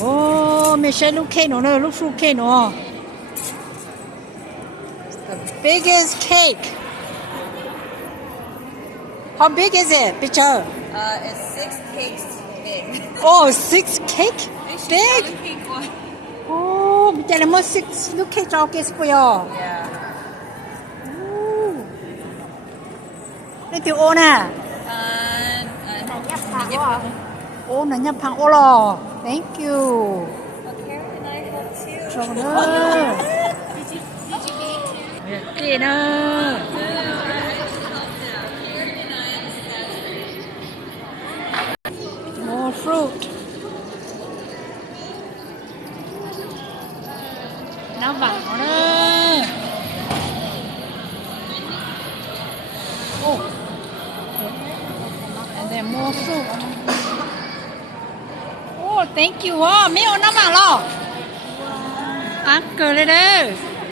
Oh, Michelle, look cake no, look fruit cake no. The biggest cake. How big is it, picture? It's 6 cakes big. Oh, 6 cake? Big? Cake one. Oh, 밑에 뭐 6 look cake 좋겠고요. Yeah. Cái tiểu ô nè. Nyaj Phaa. Ô là nhập hàng ô lò. Thank you. Karen and I hope too. Trời ơi. Kia nè. More fruit. Nó vào đó. Oh. And then more fruit. Oh, thank you. Mấy ô nó vào lò. À, cười lên đây.